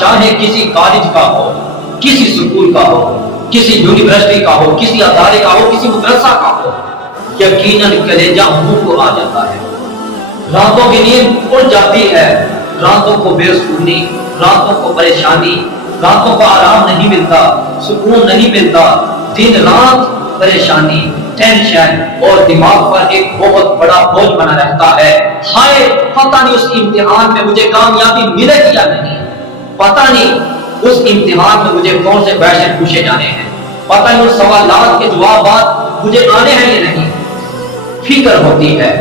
چاہے کسی کالج کا ہو، کسی سکول کا ہو، کسی یونیورسٹی کا ہو، کسی ادارے کا ہو، کسی مدرسہ کا ہو، یقیناً کلیجہ منہ کو آ جاتا ہے، راتوں کی نیند اڑ جاتی ہے، راتوں کو بے سکونی، راتوں کو پریشانی، راتوں کو آرام نہیں ملتا، سکون نہیں ملتا، دن رات پریشانی، ٹینشن اور دماغ پر ایک بہت بڑا بوجھ بنا رہتا ہے۔ ہائے پتہ نہیں اس امتحان میں مجھے کامیابی ملے گی یا نہیں، پتہ نہیں اس امتحان میں مجھے کون سے کویشچن پوچھے جانے ہیں، پتہ نہیں اس سوالات کے جوابات مجھے آنے ہیں یا نہیں، فکر ہوتی ہے،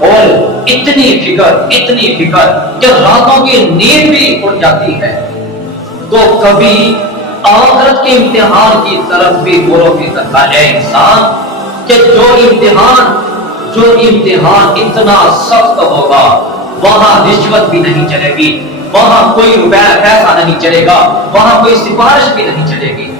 اور اتنی فکر کہ راتوں کی نیند بھی اڑ جاتی ہے۔ تو کبھی آخرت کے امتحان کی طرف بھی غور و فکر کرتا ہے انسان کہ جو امتحان اتنا سخت ہوگا، وہاں رشوت بھی نہیں چلے گی، وہاں کوئی روپے پیسہ نہیں چلے گا، وہاں کوئی سفارش بھی نہیں چلے گی۔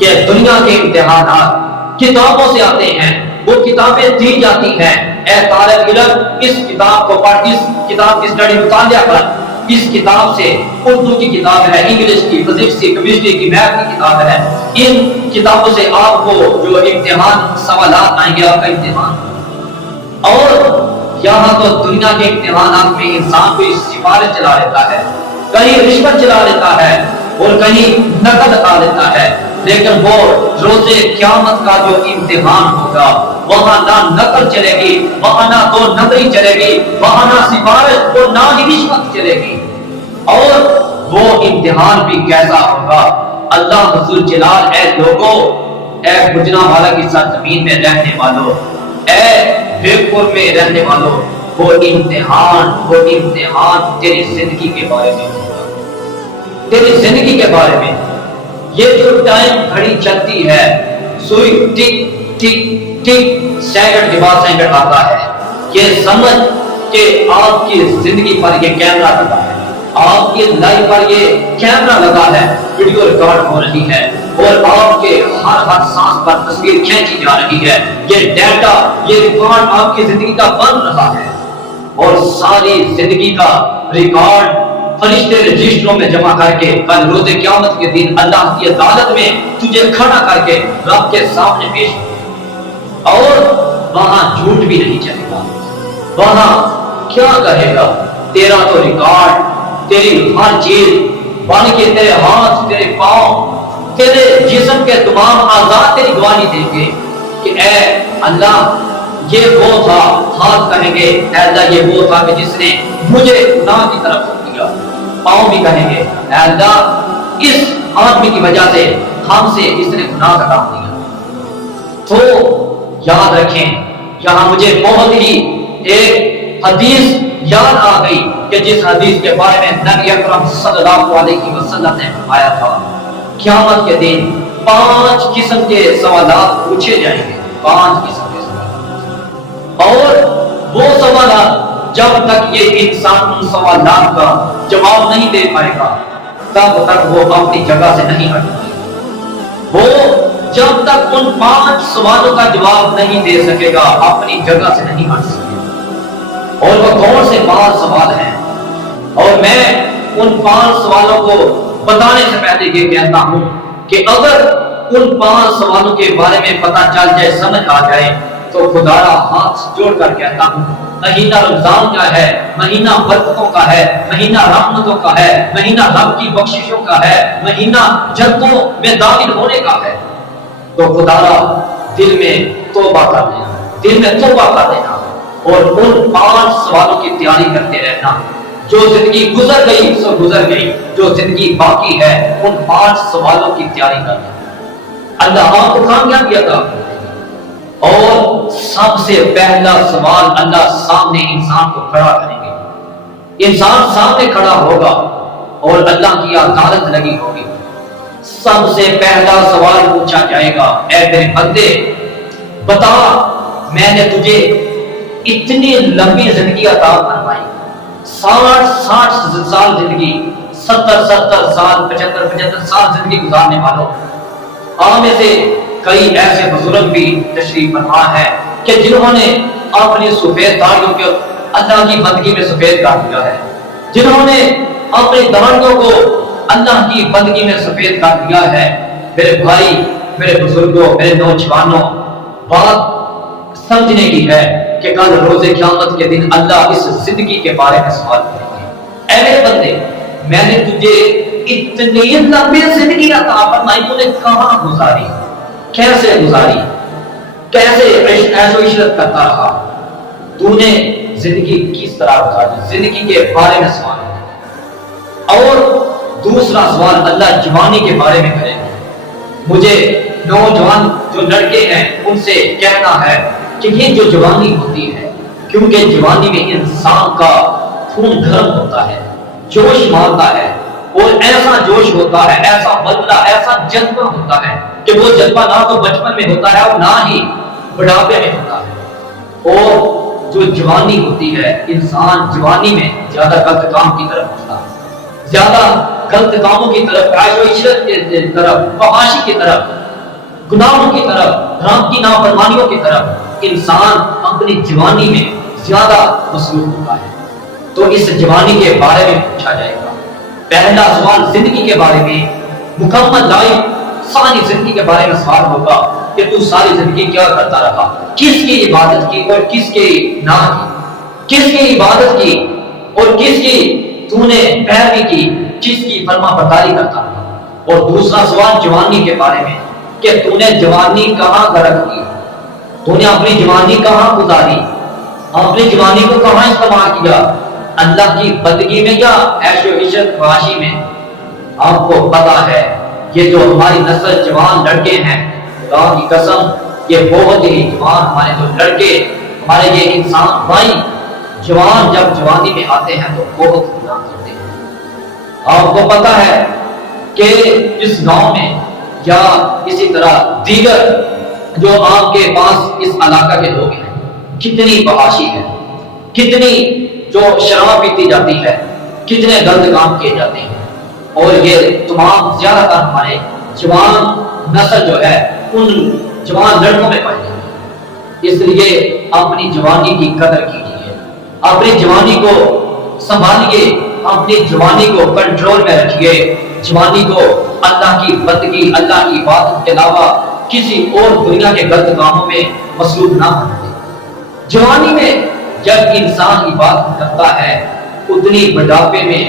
یہ دنیا کے امتحانات کتابوں سے آتے ہیں، وہ کتابیں دی جاتی ہیں، اے طالب علم اس کتاب کو پڑھ، اس کتاب کی اسٹڈی مطالعہ کر، اس کتاب سے اردو کی کتاب ہے، انگلش کی، فزکس کی، کیمسٹری کی، میتھ کی کتاب ہے، ان کتابوں سے آپ کو جو امتحان سوالات آئیں گے، آپ کا امتحان۔ اور یہاں تو دنیا کے امتحانات میں انسان کوئی سفارش چلا لیتا ہے، کہیں رشوت چلا لیتا ہے اور کہیں نقد آ لیتا ہے، لیکن وہ روز قیامت کا جو امتحان ہوگا وہاں نہ نقل چلے گی، وہاں نہ دو نظری چلے گی، وہاں نہ سفارش اور نہ ہی رشوت چلے گی۔ اور وہ امتحان بھی کیسا ہوگا؟ اللہ ذو جلال، اے لوگوں، اے گجرا والا کی سرزمین میں رہنے والوں، اے بے پور میں رہنے والوں، وہ امتحان تیری زندگی کے بارے میں ہوگا، تیری زندگی کے بارے میں۔ یہ جو ٹائم گھڑی چلتی ہے، سوئی ٹک ٹک ٹک، سیکنڈ کے بعد سیکنڈ آتا ہے، یہ سمجھ کہ آپ کی زندگی پر یہ کیمرہ لگا ہے، آپ کی لائف پر یہ کیمرہ لگا ہے، ویڈیو ریکارڈ ہو رہی ہے، اور آپ کے ہر سانس پر تصویر کھینچی جا رہی ہے، یہ ڈیٹا، یہ ریکارڈ آپ کی زندگی کا بن رہا ہے، اور ساری زندگی کا ریکارڈ فرشتے رجسٹروں میں جمع کر کے کل روز قیامت کے دن اللہ کی عدالت میں تجھے کھڑا کر کے رب کے سامنے پیش کرے، اور وہاں جھوٹ بھی نہیں چلے گا، وہاں کیا کہے گا؟ تیرا تو ریکارڈ، تیری ہر چیز بن کے تیرے ہاتھ، تیرے پاؤں، تیرے جسم کے تمام اعضاء تیری گواہی دیں گے کہ اے اللہ یہ وہ تھا، ہاتھ کہیں گے اے اللہ یہ وہ تھا کہ جس نے مجھے گناہ کی طرف روک دیا، پاؤں بھی کہیں گے اے اللہ اس آدمی کی وجہ سے ہم سے اس نے گناہ کا کام دیا۔ تو یاد رکھیں، یہاں مجھے بہت ہی ایک حدیث یاد آ گئی کہ جس حدیث کے بارے میں نبی اکرم صلی اللہ علیہ وسلم نے فرمایا تھا، قیامت کے دن 5 قسم کے سوالات پوچھے جائیں گے، 5 قسم کے سوالات، اور وہ سوالات جب تک یہ انسان ان سوالات کا جواب نہیں دے پائے گا تب تک وہ اپنی جگہ سے نہیں ہٹ پائے گا، وہ جب تک ان 5 سوالوں کا جواب نہیں دے سکے گا اپنی جگہ سے نہیں ہٹ سکے گا۔ اور وہ کون سے 5 سوال ہیں، اور میں ان 5 سوالوں کو بتانے سے پہلے یہ کہتا ہوں کہ اگر ان 5 سوالوں کے بارے میں پتہ چل جائے، سمجھ آ جائے، تو خدارا ہاتھ جوڑ کر کہتا ہوں، مہینہ رمضان کا ہے، مہینہ برکتوں کا ہے، مہینہ رحمتوں کا ہے، مہینہ رب کی بخششوں کا ہے، مہینہ جنتوں میں داخل ہونے کا ہے، تو خدارا دل میں توبہ کر لینا، دل میں توبہ کر لینا، اور ان 5 سوالوں کی تیاری کرتے رہنا۔ جو زندگی گزر گئی سو گزر گئی، جو زندگی باقی ہے ان 5 سوالوں کی تیاری کرنا، اللہ آپ کو کامیابی عطا کرے۔ اور سب سے پہلا سوال اللہ سامنے انسان کو کھڑا کریں گے، انسان سامنے کھڑا ہوگا اور اللہ کی عدالت لگی ہوگی، سب سے پہلا سوال پوچھا جائے گا، اے میرے بندے بتا، میں نے تجھے اتنی لمبی زندگی عطا فرمائی، 60 سال زندگی، 70 سال، 75 سال زندگی گزارنے والوں، آپ میں سے کئی ایسے بزرگ بھی تشریف فرما ہے کہ جنہوں نے اپنی سفید داڑھیوں کو اللہ کی بندگی میں سفید کر دیا ہے، جنہوں نے اپنی داڑھیوں کو اللہ کی بندگی میں سفید کر دیا ہے۔ میرے بھائی، میرے بزرگوں، میرے نوجوانوں، بات سمجھنے کی ہے کہ کل روز قیامت کے دن اللہ اس زندگی کے بارے میں سوال کریں گے۔ اے میرے بندے، میں نے تجھے اتنی لمبی زندگی عطا فرمائی، تو نے کہاں گزاری، کیسے گزاری، کیسے عیش و عشرت کرتا رہا، تو نے زندگی کس طرح گزاری، زندگی کے بارے میں سوال ہے۔ اور دوسرا سوال اللہ جوانی کے بارے میں کرے گا۔ مجھے نوجوان جو لڑکے ہیں ان سے کہنا ہے کہ یہ جو جوانی ہوتی ہے، کیونکہ جوانی میں انسان کا خون گرم ہوتا ہے، جوش مارتا ہے، اور ایسا جوش ہوتا ہے، ایسا بدلہ، ایسا جذبہ ہوتا ہے کہ وہ جذبہ نہ تو بچپن میں ہوتا ہے اور نہ ہی بڑھاپے میں ہوتا ہے۔ اور جو جوانی ہوتی ہے، انسان جوانی میں زیادہ غلط کام کی طرف ہوتا ہے، زیادہ غلط کاموں کی طرف، عیش و عشرت کی طرف، فحاشی کی طرف، گناہوں کی طرف، حرام کی نافرمانیوں کی طرف انسان اپنی جوانی میں زیادہ مصروف ہوتا ہے۔ تو اس جوانی کے بارے میں پوچھا جائے گا۔ پہلا سوال زندگی کے بارے میں، مکمل لائف، ساری زندگی کے بارے میں سوال ہوگا کہ تو ساری زندگی کیا کرتا رہا، کس کی عبادت کی اور کس کی نہ کی، کس کی عبادت کی اور کس کی تو نے پیروی کی، کس کی فرما برداری کرتا رہا۔ اور دوسرا سوال جوانی کے بارے میں کہ تو نے جوانی کہاں غرق کی، تو نے اپنی جوانی کہاں گزاری، اپنی جوانی کو کہاں استعمال کیا، اللہ کی بندگی میں یا عیش و عشرت فحاشی میں۔ آپ کو پتا ہے یہ جو ہماری نسل جوان لڑکے ہیں، خدا کی قسم یہ بہت ہی جوان ہمارے جو لڑکے، ہمارے یہ انسان بھائی جوان جب جوانی میں آتے ہیں تو بہت گناہ کرتے ہیں۔ آپ کو پتا ہے کہ اس گاؤں میں یا اسی طرح دیگر جو آپ کے پاس اس علاقہ کے لوگ ہیں، کتنی فحاشی ہے، کتنی جو شراب پیتی جاتی ہے، کتنے غلط کام کیے جاتے ہیں، اور یہ تمام زیادہ تر ہمارے جوان نسل جو ہے ان جوان لڑکوں میں پائی جاتی ہے۔ اس لیے اپنی جوانی کی قدر کیجیے، اپنی جوانی کو سنبھالیے، اپنی جوانی کو کنٹرول میں رکھیے، جوانی کو اللہ کی بندگی، اللہ کی عبادت کے علاوہ کسی اور دنیا کے غلط کاموں میں مصروف نہ ہونے دیں۔ جوانی میں جب انسان عبادت کرتا ہے اتنی بڑھاپے میں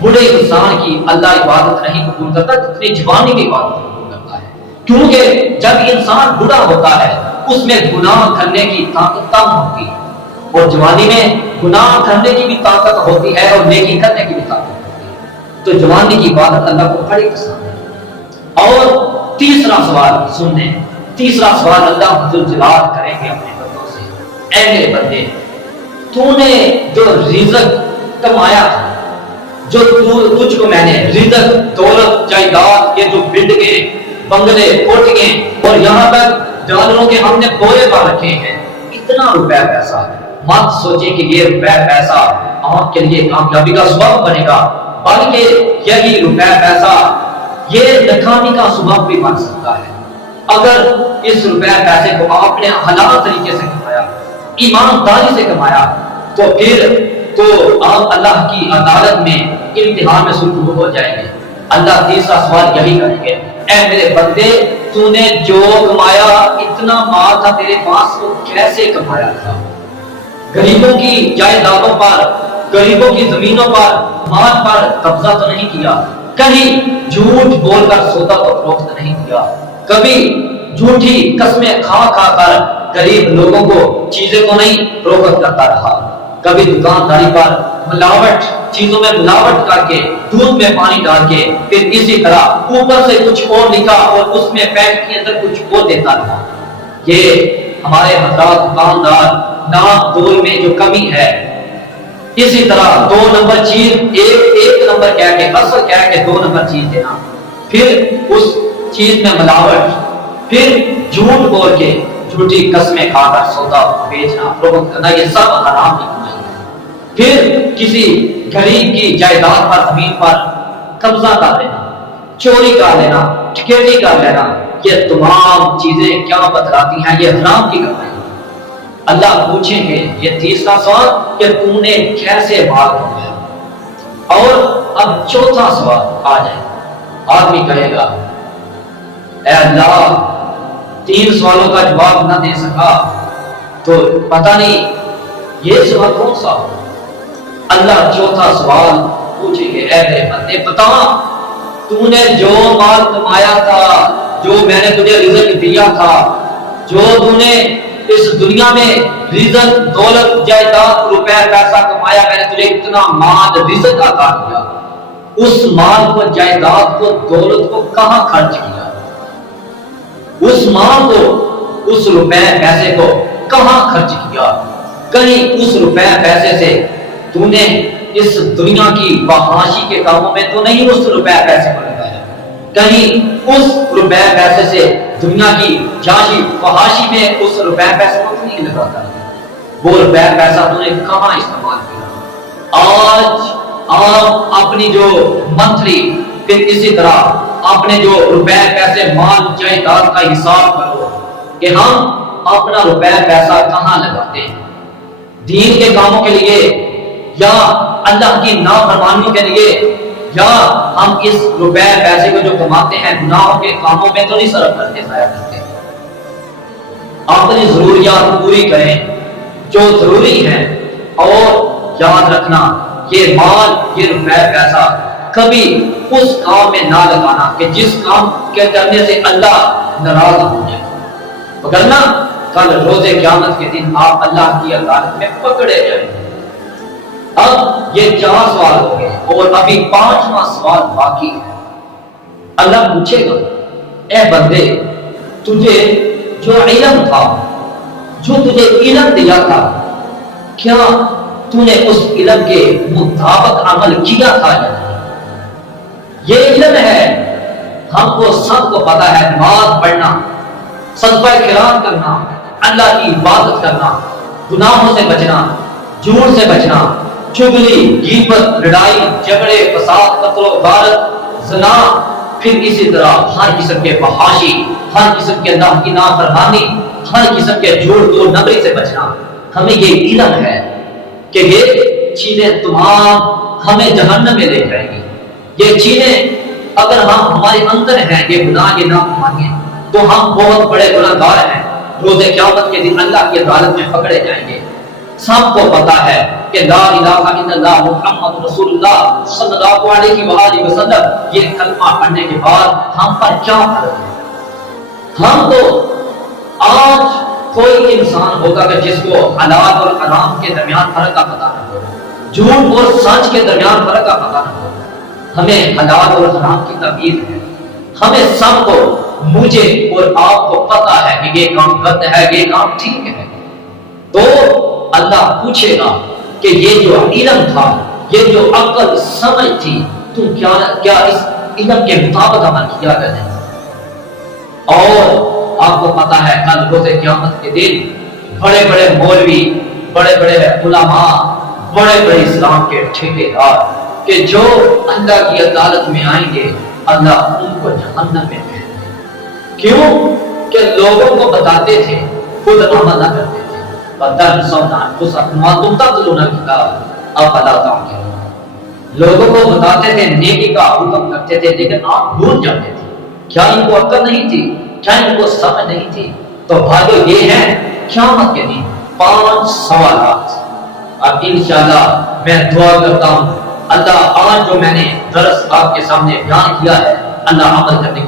بڑے انسان کی اللہ عبادت نہیں قبول کرتا جتنی جوانی کی عبادت قبول کرتا ہے، کیونکہ جب انسان بوڑھا ہوتا ہے اس میں گناہ کرنے کی طاقت کم ہوتی ہے، اور جوانی میں گناہ کرنے کی بھی طاقت ہوتی ہے اور نیکی کرنے کی بھی طاقت ہوتی ہے۔ تو جوانی کی عبادت اللہ کو بڑی پسند ہے۔ اور تیسرا سوال سننے، تیسرا سوال اللہ ذوالجلال کریں گے اپنے بندوں سے، اے میرے بندے، تو نے جو رزق کمایا تھا، جو تجھ کو میں نے رزق، دولت، جائیداد، یہ جو بلڈنگیں، بنگلے، کوٹھیاں اور یہاں تک ڈالروں کے ہم نے بوئے پا رکھے ہیں، اتنا روپے پیسہ، مت سوچیں کہ یہ روپے پیسہ آپ کے لیے کامیابی کا سبب بنے گا، بلکہ یہی روپے پیسہ یہ ناکامی کا سبب بھی بن سکتا ہے۔ اگر اس روپے پیسے کو آپ نے حلال طریقے سے کمایا، ایمانداری سے کمایا، تو پھر تو آپ اللہ کی عدالت میں امتحان میں سرخرو ہو جائیں گے۔ اللہ تیسرا سوال یہی کریں گے، اے میرے بندے، تو نے جو کمایا، اتنا مال تھا تیرے پاس، وہ کیسے کمایا تھا؟ غریبوں کی جائیدادوں پر، غریبوں کی زمینوں پر، مال پر قبضہ تو نہیں کیا، کہیں جھوٹ بول کر سودا تو فروخت نہیں کیا، کبھی جھوٹی قسمیں کھا کھا کر غریب لوگوں کو چیزیں کو نہیں فروخت کرتا رہا، کبھی دکانداری پر ملاوٹ، چیزوں میں ملاوٹ کر کے، دودھ میں پانی ڈال کے، پھر اسی طرح اوپر سے کچھ اور لکھا اور اس میں پیکٹ کے اندر کچھ اور دیتا رہا۔ یہ ہمارے حضرات دکاندار نام دول میں جو کمی ہے، اسی طرح دو نمبر چیز ایک نمبر کہہ کے، اصل کہہ کے دو نمبر چیز دینا، پھر اس چیز میں ملاوٹ، پھر جھوٹ بول کے جھوٹی قسمیں کھا کر سودا بیچنا، فروخت کرنا، یہ سب حرام کی کمائی ہے۔ پھر کسی غریب کی جائیداد پر، زمین پر قبضہ کر لینا، چوری کر لینا، ٹکیٹی کر لینا، یہ تمام چیزیں کیا بتلاتی ہیں؟ یہ حرام کی کمائی ہے۔ اللہ پوچھیں گے یہ تیسرا سوال کہ تم نے کیسے مال کمایا، اور اب چوتھا سوال آ جائے، آدمی کہے گا اے اللہ 3 سوالوں کا جواب نہ دے سکا تو پتہ نہیں یہ سوال کون سا؟ اللہ چوتھا سوال پوچھیں گے، اے میرے بندے بتا، تو نے جو مال کمایا تھا، جو میں نے تجھے رزق دیا تھا، جو تو نے اس دنیا میں رزق دولت جائیداد روپے پیسہ کمایا، میں نے تجھے اتنا مال رزق عطا کیا، اس مال کو جائیداد کو دولت کو کہاں خرچ کیا؟ اس مال کو اس روپے پیسے کو کہاں خرچ کیا؟ کہیں اس روپے پیسے سے تو نے اس دنیا کی فحاشی کے کاموں میں تو نہیں اس روپے پیسے کو لگایا، کہیں اس روپے پیسے سے دنیا کی جاشی فحاشی میں اس روپے پیسے کو تو نہیں لگاتا، وہ روپے پیسہ تو نے کہاں استعمال کیا؟ آج آپ اپنی جو منتھلی پھر اسی طرح اپنے جو روپے پیسے مال جائیداد کا حساب کرو کہ ہم اپنا روپے پیسہ کہاں لگاتے ہیں، دین کے کاموں کے لیے یا اللہ کی نافرمانیوں کے لیے، یا ہم اس روپے پیسے کو جو کماتے ہیں گناہوں کے کاموں میں تو نہیں صرف کرتے، ضائع کرتے۔ اپنی ضروریات پوری کریں جو ضروری ہیں، اور یاد رکھنا یہ مال یہ روپے پیسہ کبھی اس کام میں نہ لگانا کہ جس کام کے کرنے سے اللہ ناراض ہو جائے، وگرنہ کل روز قیامت کے دن آپ اللہ کی عدالت میں پکڑے جائیں گے۔ اب یہ 4 سوال ہو گئے اور ابھی 5واں سوال باقی ہے۔ اللہ پوچھے گا اے بندے تجھے جو علم تھا، جو تجھے علم دیا تھا، کیا تو نے اس علم کے مطابق عمل کیا تھا یا نہیں؟ یہ علم ہے، ہم کو سب کو پتا ہے، نماز پڑھنا، صدقہ خیرات کرنا، اللہ کی عبادت کرنا، گناہوں سے بچنا، جھوٹ سے بچنا، چغلی، غیبت، لڑائی، جھگڑے، فساد، قتل و غارت، زنا، پھر اسی طرح ہر قسم کے فحاشی، ہر قسم کے اللہ کی نافرمانی، ہر قسم کے جھوٹ دو نبری سے بچنا۔ ہمیں یہ علم ہے کہ یہ چیزیں تمام ہمیں جہنم میں لے جائیں گی۔ یہ چیزیں اگر ہم ہمارے اندر ہیں، یہ گناہ یہ نافرمانی، تو ہم بہت بڑے گناہگار ہیں، روز قیامت کے دن اللہ کی عدالت میں پکڑے جائیں گے۔ سب کو پتا ہے کہ لا الہ الا اللہ محمد رسول اللہ صلی اللہ علیہ وآلہ وسلم، یہ کلمہ پڑھنے کے بعد ہم پر کیا فرق ہے؟ ہم تو آج کوئی انسان ہوگا کہ جس کو حلال اور حرام کے درمیان فرق کا پتہ نہ ہو، جھوٹ اور سچ کے درمیان فرق کا پتہ نہ ہو۔ ہمیں حلال اور حرام کی تمیز ہے، ہمیں سب کو، مجھے اور آپ کو پتا ہے کہ یہ کام غلط ہے، یہ کام ٹھیک ہے۔ تو اللہ پوچھے گا کہ یہ جو علم تھا، یہ جو عقل سمجھ تھی، تو کیا اس علم کے مطابق عمل کیا یا نہیں؟ اور آپ کو پتا ہے کل روز قیامت کے دن بڑے بڑے مولوی، بڑے بڑے علماء، بڑے بڑے اسلام کے ٹھیکیدار کہ جو اللہ کی عدالت میں آئیں گے، اللہ ان کو جہنم میں بھیج دے گا۔ کیوں کہ لوگوں کو بتاتے تھے، خود عمل نہ کرتے تھے۔ لوگوں کو بتاتے تھے، نیکی کا حکم کرتے تھے، لیکن آپ بھول جاتے تھے۔ کیا ان کو عقل نہیں تھی؟ کیا ان کو سمجھ نہیں تھی؟ تو بھائیو یہ ہے قیامت کے دن 5 سوالات۔ اب انشاءاللہ میں دعا کرتا ہوں اللہ آج جو میں نے درس آپ کے سامنے بیان کیا ہے، اللہ عمل کرنے